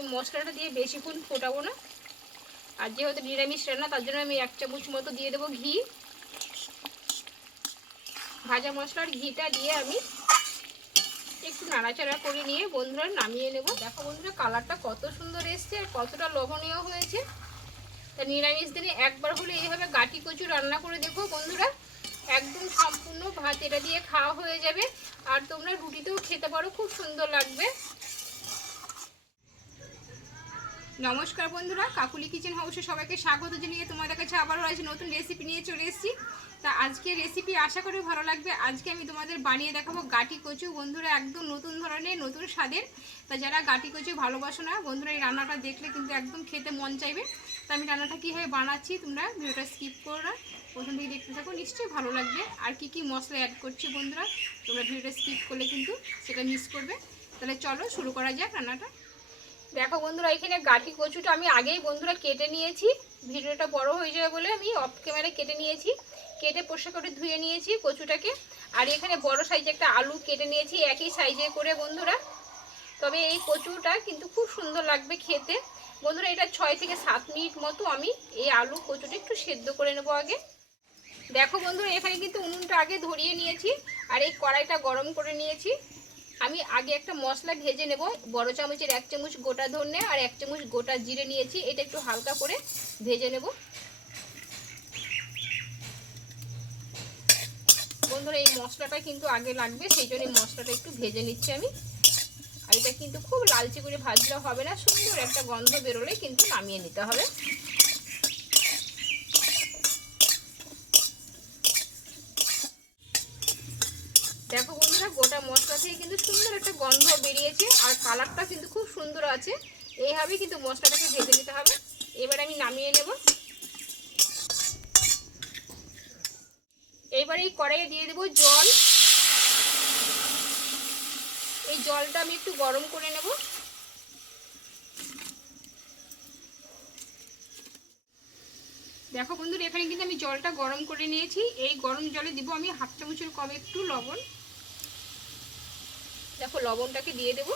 আমি মশলাটা দিয়ে বেশিক্ষণ ফোটাবো না। আর যেহেতু নিরামিষ রান্না, তার জন্য আমি এক চামচ মতো দিয়ে দেবো ঘি। ভাজা মশলার ঘিটা দিয়ে আমি একটু নাড়াচাড়া করে নিয়ে বন্ধুরা নামিয়ে নেব। দেখো বন্ধুরা, কালারটা কত সুন্দর এসছে আর কতটা লোভনীয় হয়েছে। তা নিরামিষ দিনে একবার হলে এইভাবে গাটি কচু রান্না করে দেখো বন্ধুরা। একদম সম্পূর্ণ ভাত, এটা দিয়ে খাওয়া হয়ে যাবে। আর তোমরা রুটিতেও খেতে পারো, খুব সুন্দর লাগবে। নমস্কার বন্ধুরা, কাকুলি কিচেন হাউসে সবাইকে স্বাগত জানিয়ে তোমাদের কাছে আবারও আজ নতুন রেসিপি নিয়ে চলে এসেছি। তা আজকে রেসিপি আশা করি ভালো লাগবে। আজকে আমি তোমাদের বানিয়ে দেখাবো গাটি কচু। বন্ধুরা, একদম নতুন ধরনের, নতুন স্বাদের। তা যারা গাটি কচু ভালোবাসো না, বন্ধুরা, এই রান্নাটা দেখলে কিন্তু একদম খেতে মন চাইবে। তা আমি রান্নাটা কীভাবে বানাচ্ছি তোমরা ভিডিওটা স্কিপ করো না। প্রথম থেকে দেখতে থাকো, নিশ্চয়ই ভালো লাগবে। আর কি কি মশলা অ্যাড করছি বন্ধুরা, তোমরা ভিডিওটা স্কিপ করলে কিন্তু সেটা মিস করবে। তাহলে চলো শুরু করা যাক রান্নাটা। দেখো বন্ধুরা, এখানে গাটি কচুটা আমি আগেই বন্ধুরা কেটে নিয়েছি। ভিডিওটা বড় হয়ে যাবে বলে আমি অফ ক্যামেরা কেটে নিয়েছি। কেটে পোষা করে ধুয়ে নিয়েছি কচুটাকে। আর এখানে বড় সাইজে একটা আলু কেটে নিয়েছি, একই সাইজে করে বন্ধুরা। তবে এই কচুটা কিন্তু খুব সুন্দর লাগবে খেতে। বন্ধুরা, এটা ছয় থেকে সাত মিনিট মতো আমি এই আলু কচুটা একটু সেদ্ধ করে নেব আগে। দেখো বন্ধুরা, এখানে কিন্তু উনুনটা আগে ধরিয়ে নিয়েছি, আর এই কড়াইটা গরম করে নিয়েছি। আমি আগে একটা মশলা ভেজে নেব। বড় চামচের এক চামচ গোটা ধনে আর এক চামচ গোটা জিরে নিয়েছি। এটা একটু হালকা করে ভেজে নেব। বন্ধুরা, এই মশলাটা কিন্তু আগে লাগবে, সেই জন্য এই মশলাটা একটু ভেজে নিচ্ছি আমি। আর এটা কিন্তু খুব লালচে করে ভাজলে হবে না, সুন্দর একটা গন্ধ বেরোলে কিন্তু নামিয়ে নিতে হবে দেখো বন্ধুরা গোটা মশলা থেকে কিন্তু সুন্দর একটা গন্ধ বেরিয়েছে, আর কালারটা কিন্তু খুব সুন্দর আছে। এইভাবেই কিন্তু মশলাটাকে ভেজে নিতে হবে। এবার আমি নামিয়ে নেব। এবার এই কড়াইয়ে দিয়ে দেবো জল। এই জলটা আমি একটু গরম করে নেব। দেখো বন্ধুরা, এখানে কিন্তু আমি জলটা গরম করে নিয়েছি। এই গরম জলে দিব আমি হাফ চামচের কম একটু লবণ। দেখো লবণটাকে দিয়ে দেব।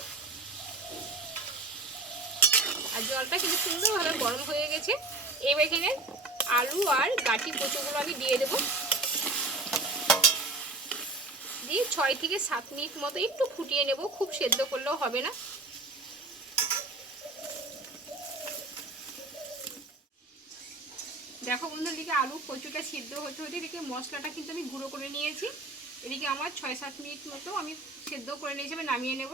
আর জলটা কিন্তু সুন্দরভাবে গরম হয়ে গেছে। এবার এখানে আলু আর গাটি কচুগুলো আমি দিয়ে দেব। দিয়ে ছয় থেকে সাত মিনিট মতো একটু ফুটিয়ে নেব, খুব সেদ্ধ করলেও হবে না। দেখো বন্ধু দিকে আলু কচুটা সিদ্ধ হতে হতে দেখে মশলাটা কিন্তু আমি গুঁড়ো করে নিয়েছি। এদিকে আমার ছয় সাত মিনিট মতো আমি সেদ্ধ করে নিয়ে হিসেবে নামিয়ে নেব।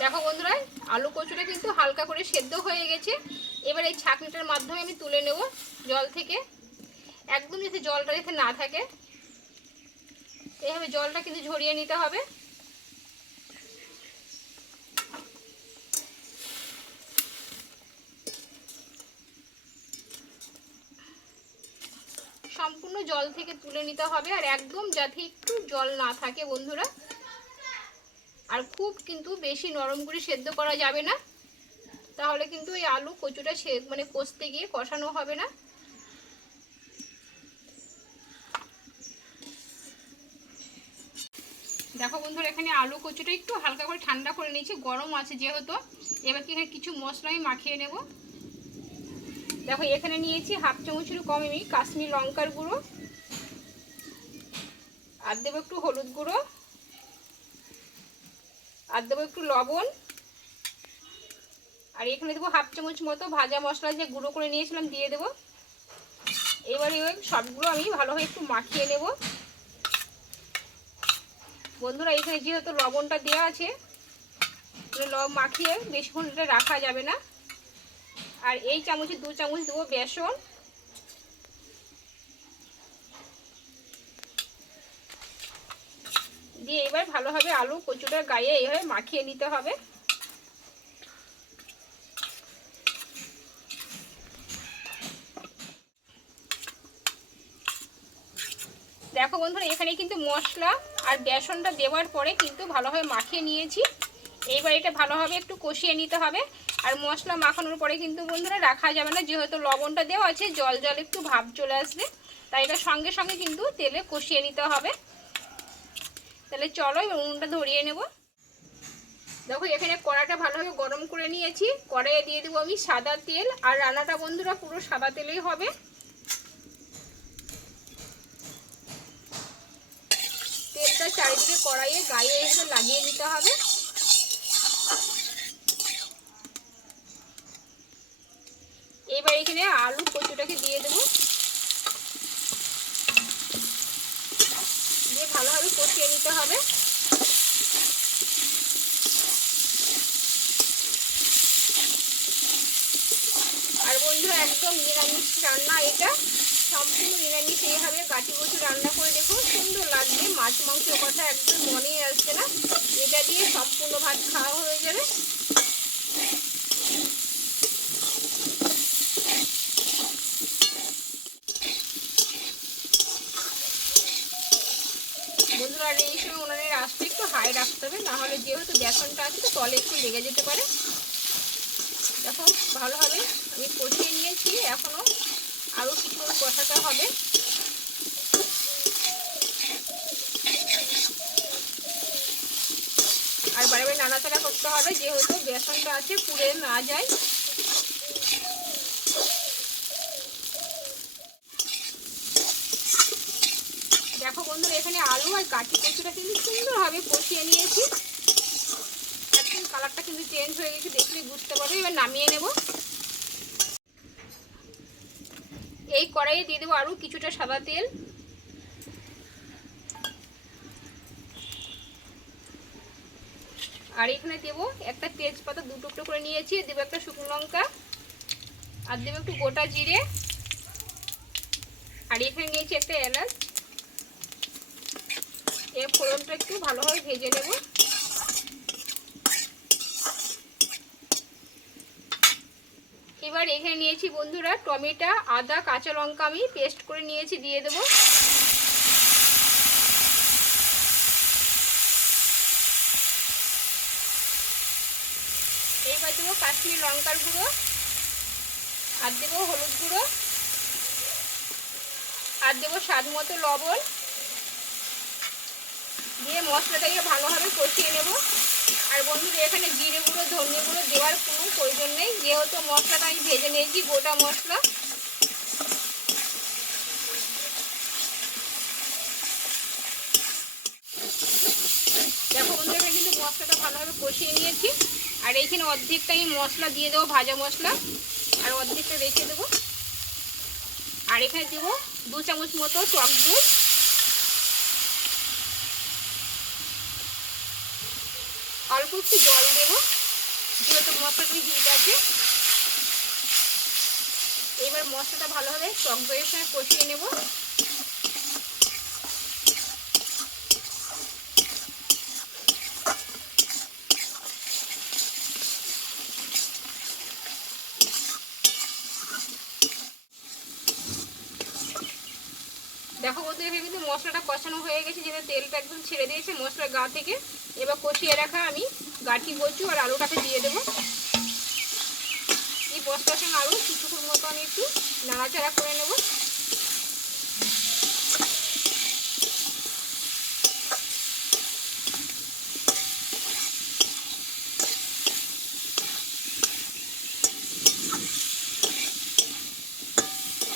দেখো বন্ধুরা, আলু কচুটা কিন্তু হালকা করে সেদ্ধ হয়ে গেছে। এবার এই ছাঁকনিটার মাধ্যমে আমি তুলে নেব জল থেকে। একদম যাতে জলটা যাতে না থাকে, এইভাবে জলটা কিন্তু ঝরিয়ে নিতে হবে। সম্পূর্ণ জল থেকে তুলে নিতে হবে আর একদম যাতে একটু জল না থাকে বন্ধুরা। আর খুব কিন্তু বেশি নরম করে সেদ্ধ করা যাবে না। তাহলে কিন্তু এই আলু কচুটা সে মানে কষতে গিয়ে কষানো হবে না। দেখো বন্ধুরা, এখানে আলু কচুটা একটু হালকা করে ঠান্ডা করে নিয়েছি, গরম আছে যেহেতু। এবার কি এখানে কিছু মশলা আমি মাখিয়ে নেব। দেখো, এখানে নিয়েছি হাফ চামচের কম আমি, কাশ্মীর লঙ্কার গুঁড়ো। আর দেবো একটু হলুদ গুঁড়ো। আর দেবো একটু লবণ। আর এখানে দেবো হাফ চামচ মতো ভাজা মশলা যে গুঁড়ো করে নিয়েছিলাম, দিয়ে দেবো। এবারে ওই সবগুলো আমি ভালোভাবে একটু মাখিয়ে নেব। বন্ধুরা, এখানে যেহেতু লবণটা দেওয়া আছে লব মাখিয়ে বেশিক্ষণ এটা রাখা যাবে না। আর এই চামচে দু চামচ দেবো বেসন। দিয়ে এবার ভালোভাবে আলু কচুটার গায়ে এইভাবে মাখিয়ে নিতে হবে। দেখো বন্ধুরা, এখানে কিন্তু মশলা আর বেসনটা দেওয়ার পরে কিন্তু ভালোভাবে মাখিয়ে নিয়েছি। এইবার এটা ভালোভাবে একটু কষিয়ে নিতে হবে। আর মশলা মাখানোর পরে কিন্তু বন্ধুরা রাখা যাবে না, যেহেতু লবণটা দেওয়া আছে, জল জল একটু ভাব চলে আসবে। তাই এটা সঙ্গে সঙ্গে কিন্তু তেলে কষিয়ে নিতে হবে। তাহলে চলো উনুনটা ধরিয়ে নেব। দেখো, এখানে কড়াটা ভালোভাবে গরম করে নিয়েছি। কড়াইয়ে দিয়ে দেবো আমি সাদা তেল। আর রান্নাটা বন্ধুরা পুরো সাদা তেলেই হবে। তেলটা চারিদিকে কড়াইয়ে, গায়ে এসে লাগিয়ে নিতে হবে এবার এখানে আলু কচুটাকে দিয়ে দেবো। দিয়ে ভালোভাবে কষিয়ে নিতে হবে। আর বন্ধুরা, একদম নিরামিষ রান্না এটা। সম্পূর্ণ নিরামিষ, এইভাবে কাটি কচু রান্না করে দেখো, সুন্দর লাগবে। মাছ মাংসের কথা একদম মনেই আসছে না। এটা দিয়ে সম্পূর্ণ ভাত খাওয়া হয়ে যাবে বন্ধুরা আর এই সময় উনানের আঁচটা একটু হাই রাখতে হবে নাহলে বেসনটা আছে তো তলে একটু লেগে যেতে পারে। দেখো, ভালোভাবে আমি কষিয়ে নিয়েছি, এখনও আরও কিছু কষাতে হবে। আর বারে বারে নাড়াচাড়া করতে হবে, যেহেতু বেসনটা আছে, পুড়ে না যায়। দেখো বন্ধুরা, এখানে আলু আর কাঠি কচুটা কিন্তু সুন্দরভাবে কষিয়ে নিয়েছি। চেঞ্জ হয়ে গেছে দেখলে বুঝতে পারবে এবার নামিয়ে নেব। এই কড়াইয়ে দিয়ে দেবো আরও কিছুটা সাদা তেল। আর এখানে দেবো একটা তেজপাতা, দু টুকরো করে নিয়েছি। দেবো একটা শুকনো লঙ্কা, আর দেবো একটু গোটা জিরে। আর এখানে নিয়েছি একটা এলাচ। এর ফোড়নটা একটু ভালোভাবে ভেজে নেব। এবার এখানে নিয়েছি বন্ধুরা টমেটো, আদা, কাঁচা লঙ্কা আমি পেস্ট করে নিয়েছি, দিয়ে দেবো। এইবার দেবো কাশ্মীর লঙ্কার গুঁড়ো আর দেবো হলুদ গুঁড়ো। আর দেবো স্বাদ মতো লবণ। দিয়ে মশলাটাকে ভালোভাবে কষিয়ে নেব। আর বন্ধুরা, এখানে জিরে গুঁড়ো, ধনে গুঁড়ো দেওয়ার কোনো প্রয়োজন নেই। যেহেতু মশলাটা আমি ভেজে নিয়েছি, গোটা মশলা। দেখো বন্ধুরা কিন্তু মশলাটা ভালোভাবে কষিয়ে নিয়েছি। আর এইখানে অর্ধেকটা আমি মশলা দিয়ে দেবো, ভাজা মশলা। আর অর্ধেকটা রেখে দেবো। আর এখানে দেবো দু চামচ মতো টক দুধ অল্প একটু জল দেব। যেহেতু মশলাটা হিট আছে। এবার মশলাটা ভালোভাবে টক দইয়ের সঙ্গে কষিয়ে নেব। দেখো বলতে এখানে কিন্তু মশলাটা কষানো হয়ে গেছে। যেহেতু তেলটা একদম ছেড়ে দিয়েছে মশলার গা থেকে। এবার কষিয়ে রাখা আমি গাঠি কচু আর আলুটাকে দিয়ে দেবো। এই বস্তার সঙ্গে আলু কিছুক্ষণ মতো আমি একটু নাড়াচাড়া করে নেব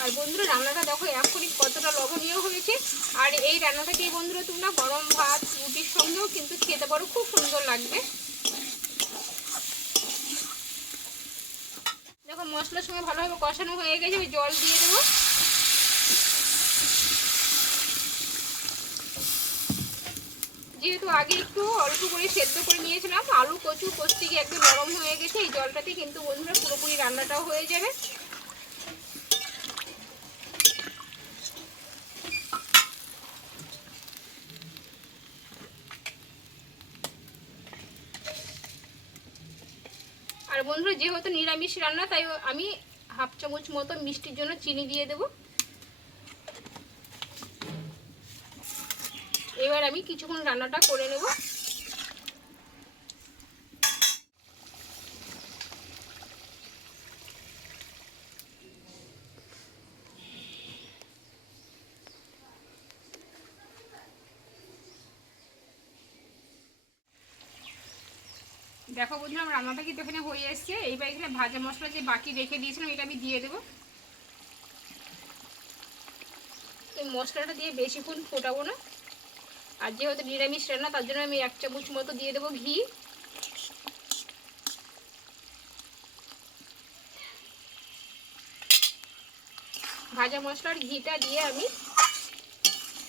আর বন্ধুরা রান্নাটা দেখো এখনই কতটা লবণীয় হয়েছে আর এই রান্নাটাকে বন্ধুরা তোমরা গরম ভাত রুটির সঙ্গেও পারো খুব সুন্দর লাগবে। দেখো, মশলার সঙ্গে ভালোভাবে কষানো হয়ে গেছে আমি জল দিয়ে দেবো। যেহেতু আগে একটু অল্প করে সেদ্ধ করে নিয়েছিলাম, আলু কচু গিয়ে একদম নরম হয়ে গেছে, এই জলটাতে কিন্তু বন্ধুরা পুরোপুরি রান্নাটাও হয়ে যাবে। বন্ধুরা, যেহেতু নিরামিষ রান্না, তাই আমি হাফ চামচ মতো মিষ্টির জন্য চিনি দিয়ে দেব। এবার আমি কিছুক্ষণ রান্নাটা করে নেব। দেখো বন্ধুরা, আমার রান্নাটা কিন্তু এখানে হয়ে এসছে। এইবার এখানে ভাজা মশলা যে বাকি রেখে দিয়েছিলাম, এটা আমি দিয়ে দেবো। এই মশলাটা দিয়ে বেশিক্ষণ ফোটাবো না। আর যেহেতু নিরামিষ রান্না, তার জন্য আমি এক চামচ মতো দিয়ে দেবো ঘি। ভাজা মশলার ঘিটা দিয়ে আমি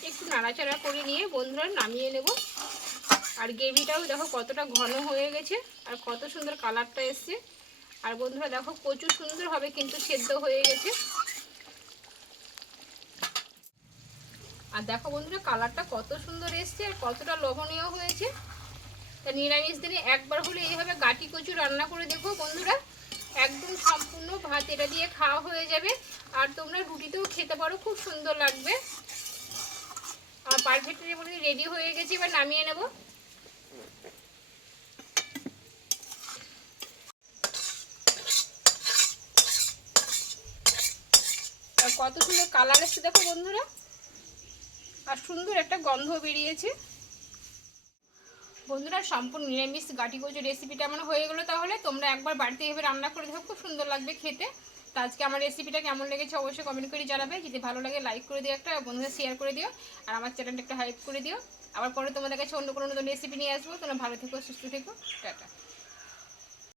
একটু নাড়াচাড়া করে নিয়ে বন্ধুরা নামিয়ে নেব। আর গ্রেভিটাও দেখো কতটা ঘন হয়ে গেছে, আর কত সুন্দর কালারটা এসছে। আর বন্ধুরা দেখো প্রচুর সুন্দরভাবে কিন্তু সেদ্ধ হয়ে গেছে। আর দেখো বন্ধুরা কালারটা কত সুন্দর এসছে আর কতটা লোভনীয় হয়েছে। তা নিরামিষ দিনে একবার হলে এইভাবে গাটি কচু রান্না করে দেখো বন্ধুরা। একদম সম্পূর্ণ ভাত এটা দিয়ে খাওয়া হয়ে যাবে। আর তোমরা রুটিতেও খেতে পারো, খুব সুন্দর লাগবে। আমার পারফেক্টলি বলে রেডি হয়ে গেছে, এবার নামিয়ে নেব। কত সুন্দর কালার এসছে দেখো বন্ধুরা। আর সুন্দর একটা গন্ধ বেরিয়েছে। বন্ধুরা, সম্পূর্ণ নিরামিষ গাটি রেসিপিটা আমার হয়ে গেলো তাহলে। তোমরা একবার বাড়িতে এভাবে রান্না করে দেখো, খুব সুন্দর লাগবে খেতে। তো আজকে আমার রেসিপিটা কেমন লেগেছে অবশ্যই কমেন্ট করে জানাবে। যদি ভালো লাগে লাইক করে দিও একটা বন্ধুদের শেয়ার করে দিও। আর আমার চ্যানেলটা একটা হাইপ করে দিও। আবার পরে তোমাদের কাছে অন্য কোনো নতুন রেসিপি নিয়ে আসব। তোমরা ভালো থেকো, সুস্থ থেকো। টাটা।